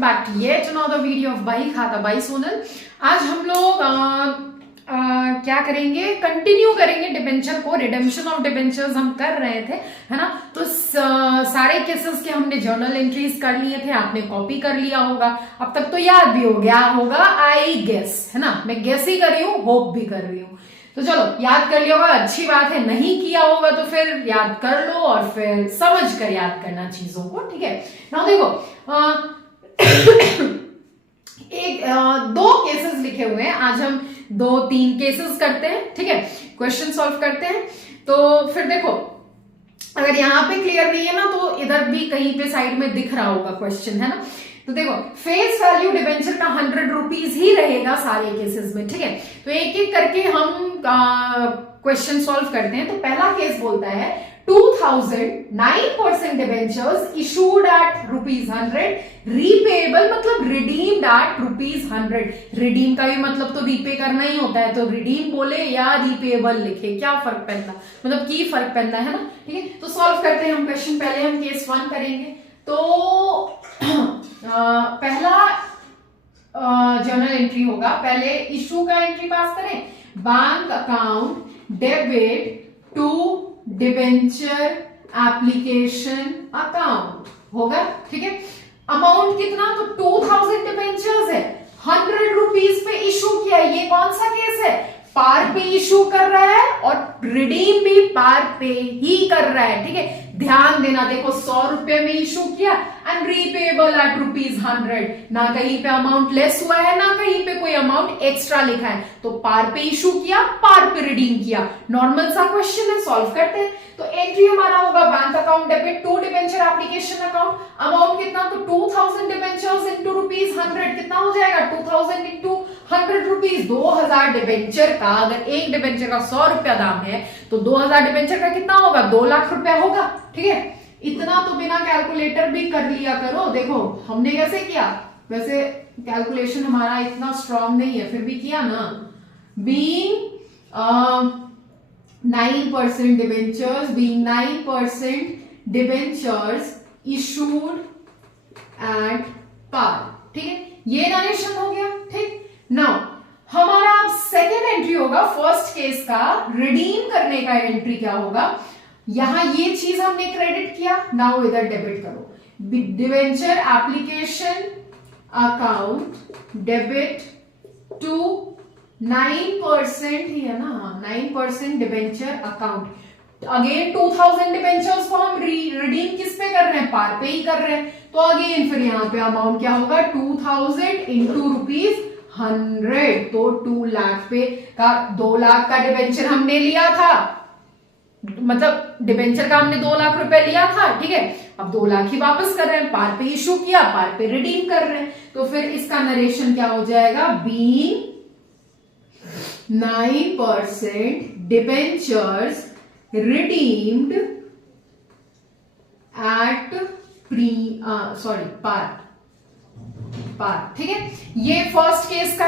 Welcome back to yet another video of Bahi Khata by Sonal. आज हम लोग क्या करेंगे, कंटिन्यू करेंगे डिबेंचर को। रिडेम्पशन ऑफ डिबेंचर्स हम कर रहे थे, है ना। तो सारे केसेस के हमने जर्नल एंट्रीज कर लिए थे, आपने कॉपी कर लिया होगा, अब तक तो याद भी हो गया होगा आई गेस, है ना। मैं गेस ही कर रही हूँ, होप भी कर रही हूँ। तो चलो याद कर लिया होगा, अच्छी बात है। नहीं किया होगा तो फिर याद कर लो और फिर समझ कर याद करना चीजों को, ठीक है ना। देखो दो केसेस लिखे हुए हैं, आज हम 2-3 केसेस करते हैं, ठीक है। क्वेश्चन सॉल्व करते हैं। तो फिर देखो, अगर यहाँ पे क्लियर नहीं है ना तो इधर भी कहीं पे साइड में दिख रहा होगा क्वेश्चन, है ना। तो देखो, फेस वैल्यू डिबेंचर का 100 रुपीज ही रहेगा सारे केसेस में, ठीक है। तो एक एक करके हम क्वेश्चन सॉल्व करते हैं। तो पहला केस बोलता है 2009% डिबेंचर्स इशूड एट ₹100, रीपेएबल मतलब रिडीम्ड एट ₹100। रिडीम का भी मतलब तो रीपे करना ही होता है, तो रिडीम बोले या रीपेएबल लिखे, क्या फर्क पैदा, मतलब की फर्क पैदा है ना, ठीक है। तो सॉल्व करते हैं हम क्वेश्चन। पहले हम केस 1 करेंगे। तो पहला जर्नल एंट्री होगा, पहले इशू का एंट्री पास करें। Bank account debit to debenture application account होगा, ठीक है। अमाउंट कितना, तो 2000 डिबेंचर्स है, 100 रुपीज पे इशू किया। ये कौन सा केस है, पार पे इशू कर रहा है और रिडीम भी पार पे ही कर रहा है, ठीक है। ध्यान देना, देखो 100 रुपए में इशू किया एंड रीपेएबल एट ₹100। ना कहीं पे अमाउंट लेस हुआ है, ना कहीं पे कोई अमाउंट एक्स्ट्रा लिखा है, तो पार पे इशू किया, पार पे रिडीम किया। नॉर्मल सा क्वेश्चन है, सॉल्व करते हैं। तो एंट्री हमारा होगा bank account debit to debenture application account. Amount कितना, तो 2000 डिबेंचर्स इंटू ₹100 कितना हो जाएगा, 2000 इंटू 100 रुपीज, 2000 डिबेंचर का। अगर एक डिबेंचर का 100 रुपया दाम है तो 2000 डिबेंचर का कितना होगा, 2 लाख रुपया होगा, ठीक है। इतना तो बिना कैलकुलेटर भी कर लिया करो। देखो हमने कैसे किया, वैसे कैलकुलेशन हमारा इतना स्ट्रांग नहीं है, फिर भी किया ना। Being 9% debentures, being 9% debentures issued at par, ठीक है। ये नरेशन हो गया, ठीक। नाउ हमारा अब सेकेंड एंट्री होगा फर्स्ट केस का, रिडीम करने का एंट्री क्या होगा। यहां ये चीज हमने क्रेडिट किया, नाउ इधर डेबिट करो। Debenture application account debit to 9% ही है ना, 9% डिबेंचर अकाउंट। अगेन 2000 डिबेंचर्स को हम रिडीम किस पे कर रहे हैं, पार पे ही कर रहे हैं। तो अगेन फिर यहाँ पे अमाउंट क्या होगा, 2000 इंटू ₹100। तो 2 लाख पे का 2 लाख का डिबेंचर हमने लिया था, मतलब डिबेंचर का हमने 2 लाख रुपए लिया था, ठीक है। अब 2 लाख ही वापस कर रहे हैं, पार पे इशू किया, पार पे रिडीम कर रहे हैं। तो फिर इसका नरेशन क्या हो जाएगा, being 9% debentures redeemed at par, ठीक है। ये फर्स्ट केस का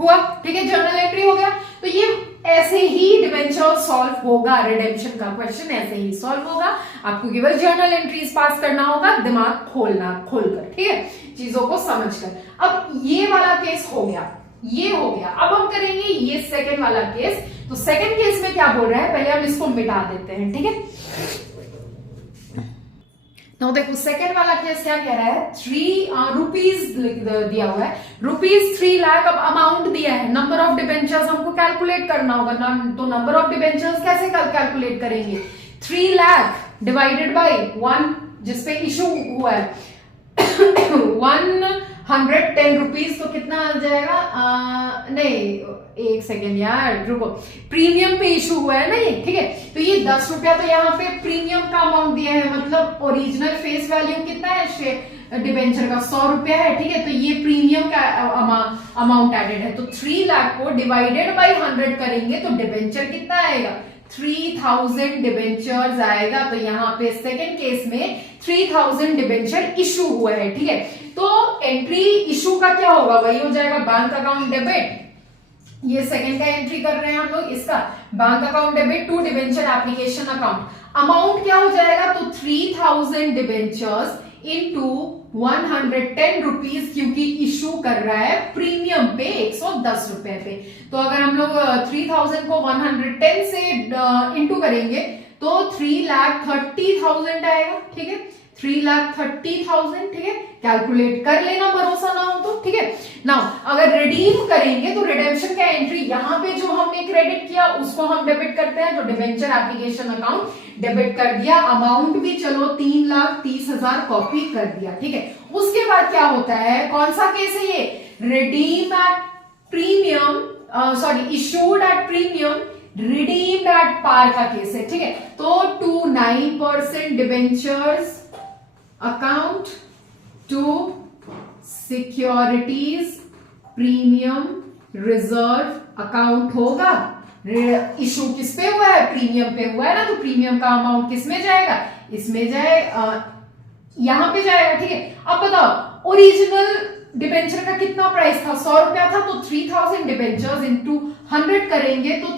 हुआ, ठीक है, जर्नल एंट्री हो गया। तो ये ऐसे ही डिबेंचर सॉल्व होगा, रिडेम्पशन का क्वेश्चन ऐसे ही सॉल्व होगा। आपको केवल जर्नल एंट्रीज पास करना होगा, दिमाग खोलकर, ठीक है, चीजों को समझकर। अब ये वाला केस हो गया, ये हो गया। अब हम करेंगे ये सेकंड वाला केस। तो सेकंड केस में क्या बोल रहा है, पहले हम इसको मिटा देते हैं, ठीक है। तो देखो सेकेंड वाला केस क्या कह रहा है, 3 रुपीज दिया हुआ है, ₹3 लाख। अब अमाउंट दिया है, नंबर ऑफ डिबेंचर्स हमको कैलकुलेट करना होगा। तो नंबर ऑफ डिबेंचर्स कैसे कैलकुलेट करेंगे, 3 लाख डिवाइडेड बाई 1 जिसपे इशू हुआ है 110 रुपीज। तो कितना आ जाएगा, नहीं एक सेकेंड यार रुको, प्रीमियम पे इशू हुआ है ना ये, ठीक है। तो ये 10 रुपया तो यहाँ पे प्रीमियम का अमाउंट दिया है, मतलब ओरिजिनल फेस वैल्यू कितना है डिबेंचर का, 100 रुपया है, ठीक है। तो ये प्रीमियम का अमाउंट एडेड है। तो 3 लाख को डिवाइडेड बाई 100 करेंगे तो डिबेंचर कितना आएगा, 3000 डिबेंचर्स आएगा। तो यहाँ पे सेकेंड केस में 3000 डिबेंचर इशू हुआ है, ठीक है। तो एंट्री इशू का क्या होगा, वही हो जाएगा बैंक अकाउंट डेबिट। ये सेकंड का एंट्री कर रहे हैं हम लोग, इसका bank account debit to debenture application account. Amount क्या हो जाएगा, तो 3000 डिबेंचर्स इंटू 110 रुपीज, क्योंकि इशू कर रहा है प्रीमियम पे 110 रुपए पे। तो अगर हम लोग 3000 को 110 से इंटू करेंगे तो 3,30,000 आएगा। ठीक है, 3,30,000। ठीक है, कैलकुलेट कर लेना, भरोसा ना हो तो। ठीक है, नाउ अगर रिडीम करेंगे तो रिडेम्पशन का एंट्री यहाँ पे जो हमने क्रेडिट किया उसको हम डेबिट करते हैं, तो डिबेंचर एप्लीकेशन अकाउंट डेबिट कर दिया। अमाउंट भी चलो 3,30,000 कॉपी कर दिया। ठीक है, उसके बाद क्या होता है, कौन सा केस है ये, redeem at premium, sorry issued at premium, redeemed at par का केस है। ठीक है, तो to 9% debentures account to securities premium reserve account होगा। इशू किस पे हुआ है, प्रीमियम पे हुआ है ना, तो प्रीमियम का अमाउंट किस में जाएगा, इसमें जाएगा, यहां पे जाएगा। ठीक है, अब बताओ ओरिजिनल डिबेंचर का कितना प्राइस था, 100 रुपया था, तो 3000 डिबेंचर्स इंटू 100 करेंगे तो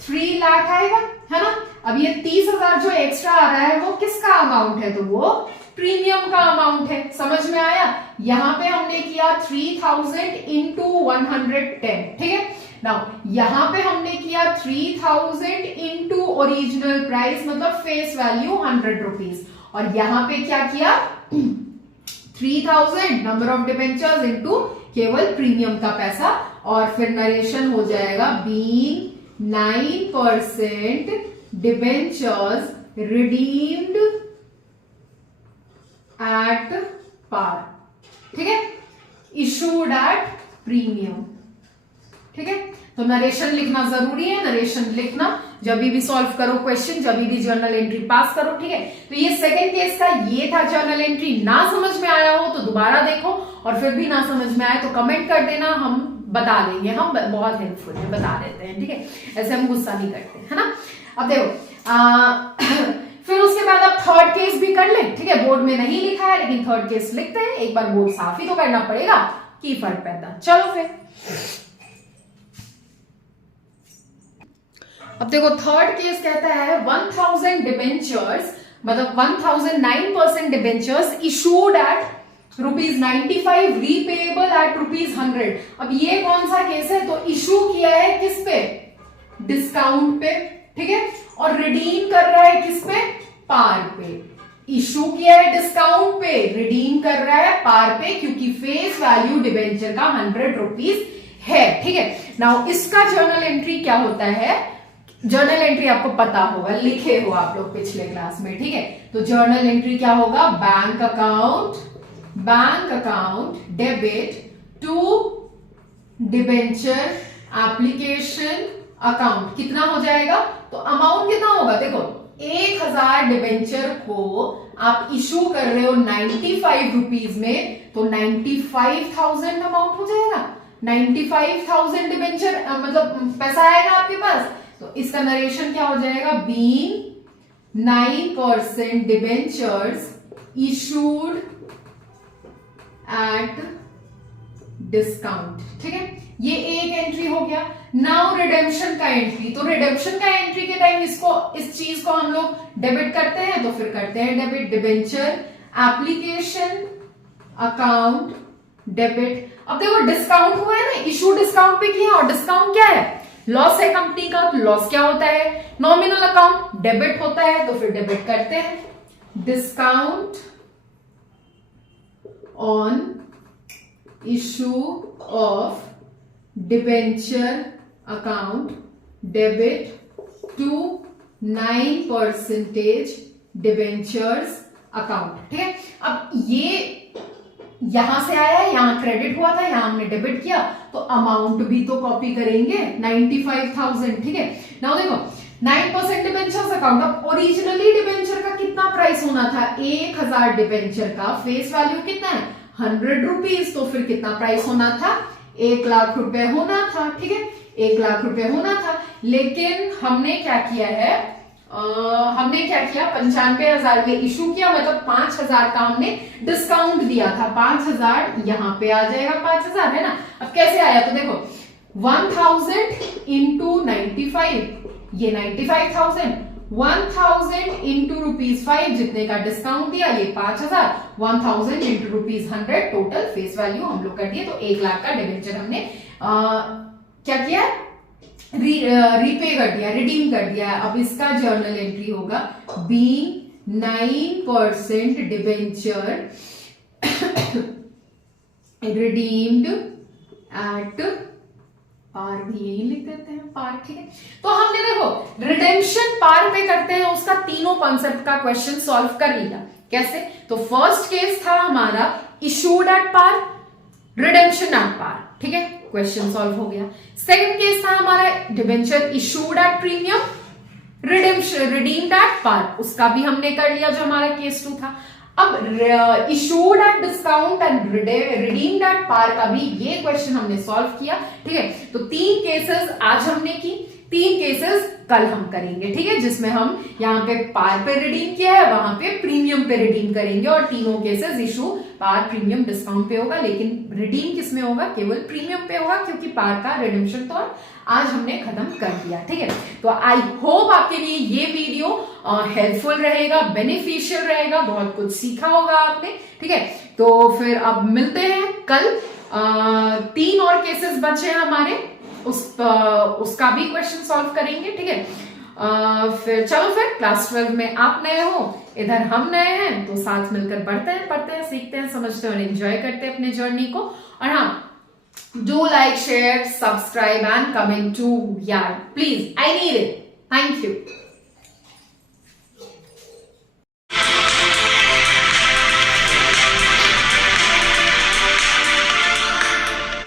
3 लाख आएगा, है ना। अब ये 30,000 जो एक्स्ट्रा आ रहा है वो किसका अमाउंट है, तो वो प्रीमियम का अमाउंट है। समझ में आया, यहां पे हमने किया 3000 इंटू 110। ठीक है, नाउ यहां पे हमने किया 3000 इंटू ओरिजिनल प्राइस, मतलब फेस वैल्यू 100 रुपीज, और यहां पे क्या किया 3000 नंबर ऑफ डिबेंचर्स इंटू केवल प्रीमियम का पैसा, और फिर नरेशन हो जाएगा being 9% debentures redeemed at par. ठीक है, इशूड एट प्रीमियम। ठीक है, तो नरेशन लिखना जरूरी है, नरेशन लिखना जब भी सॉल्व करो क्वेश्चन, जब भी जर्नल एंट्री पास करो। ठीक है, तो ये सेकंड केस का ये था जर्नल एंट्री। ना समझ में आया हो तो दोबारा देखो, और फिर भी ना समझ में आए तो कमेंट कर देना, हम बता देंगे, हम बहुत हेल्पफुल है, बता देते हैं। ठीक है, ऐसे हम गुस्सा नहीं करते, है ना। अब देखो फिर उसके बाद अब थर्ड केस भी कर ले। ठीक है, बोर्ड में नहीं लिखा है लेकिन थर्ड केस लिखते हैं, एक बार बोर्ड साफ ही तो करना पड़ेगा, की फर्क पैदा। चलो फिर अब देखो थर्ड केस कहता है 1000 डिबेंचर्स, मतलब 1009% debentures issued eight ₹95 repayable eight ₹100। अब ये कौन सा केस है, तो इशू किया है किस पे, डिस्काउंट पे। ठीक है, और रिडीम कर रहा है किस पे, पार पे। इशू किया है डिस्काउंट पे, रिडीम कर रहा है पार पे, क्योंकि फेस वैल्यू डिबेंचर का 100 रुपीज है। ठीक है, नाउ इसका जर्नल एंट्री क्या होता है, जर्नल एंट्री आपको पता होगा, लिखे हो आप लोग पिछले क्लास में। ठीक है, तो जर्नल एंट्री क्या होगा, bank account debit to debenture application account. कितना हो जाएगा, तो अमाउंट कितना होगा, देखो 1000 डिबेंचर को आप इशू कर रहे हो 95 रुपीज में, तो 95,000 अमाउंट हो जाएगा। 95,000 डिबेंचर मतलब पैसा आएगा आपके पास, तो इसका नरेशन क्या हो जाएगा, being 9% debentures issued at discount. ठीक है, ये एक एंट्री हो गया। नाउ रिडेम्पशन का एंट्री, तो रिडेम्पशन का एंट्री के टाइम इसको, इस चीज को हम लोग डेबिट करते हैं, तो फिर करते हैं debit debenture application account debit. अब देखो डिस्काउंट हुआ है ना, इशू डिस्काउंट पे किया, और डिस्काउंट क्या है, लॉस है कंपनी का, तो लॉस क्या होता है, नॉमिनल अकाउंट डेबिट होता है, तो फिर डेबिट करते हैं discount on issue of debenture account debit to 9% debentures account. ठीक है, अब ये यहां से आया है, यहां क्रेडिट हुआ था, यहां हमने डेबिट किया, तो अमाउंट भी तो कॉपी करेंगे 95,000। ठीक है, नाउ देखो 9% डिबेंचर्स अकाउंट। अब ओरिजिनली डिबेंचर का कितना प्राइस होना था, 1000 डिबेंचर का फेस वैल्यू कितना है, 100 रुपीज, तो फिर कितना प्राइस होना था, 1 लाख रुपए होना था। ठीक है, 1 लाख रुपए होना था, लेकिन हमने क्या किया है, हमने क्या किया 95,000 में इशू किया, मतलब 5,000 का हमने डिस्काउंट दिया था, 5,000 यहां पे आ जाएगा, 5,000 है ना। अब कैसे आया, तो देखो 1000 इंटू 95, ये 95,000 1000 इंटू ₹5 जितने का डिस्काउंट दिया, ये 5000, 1000 इंटू ₹100 टोटल फेस वैल्यू हम लोग कर दिए। तो 1 लाख का डिवेंचर हमने क्या किया, रीपे कर दिया, रिडीम कर दिया। अब इसका जर्नल एंट्री होगा, being 9% debenture redeemed at par, भी यही लिख देते हैं पार, ठीक है। तो हमने देखो रिडेम्पशन पार पे करते हैं उसका तीनों कॉन्सेप्ट का क्वेश्चन सॉल्व कर लिया। कैसे, तो फर्स्ट केस था हमारा issued at par, redemption at par, ठीक है, क्वेश्चन सॉल्व हो गया। सेकंड केस था हमारा debenture issued at premium, redemption redeemed at par, उसका भी हमने कर लिया जो हमारा केस 2 था। अब issued at discount and redeemed at par का भी ये क्वेश्चन हमने सॉल्व किया, ठीक है। तो 3 केसेस आज हमने की, 3 केसेस कल हम करेंगे, ठीक है, जिसमें हम यहाँ पे पार पे रिडीम किया है, वहां पे प्रीमियम पे रिडीम करेंगे। और तीनों केसेस इशू पार, प्रीमियम, डिस्काउंट पे होगा, लेकिन रिडीम किस में होगा, केवल प्रीमियम पे होगा, क्योंकि पार का रिडीम्पशन तो आज हमने खत्म कर दिया, ठीक है। तो आई होप आपके लिए ये वीडियो हेल्पफुल रहेगा, बेनिफिशियल रहेगा, बहुत कुछ सीखा होगा आपने, ठीक है। तो फिर अब मिलते हैं कल, 3 और केसेस बचे हैं हमारे, उसका भी क्वेश्चन सॉल्व करेंगे, ठीक है। फिर चलो, फिर क्लास 12 में आप नए हो, इधर हम नए हैं, तो साथ मिलकर बढ़ते हैं, पढ़ते हैं, सीखते हैं, समझते हैं और एंजॉय करते हैं अपने जर्नी को। और हाँ, do like, share, subscribe and comment too, yeah, please, I need it. Thank you.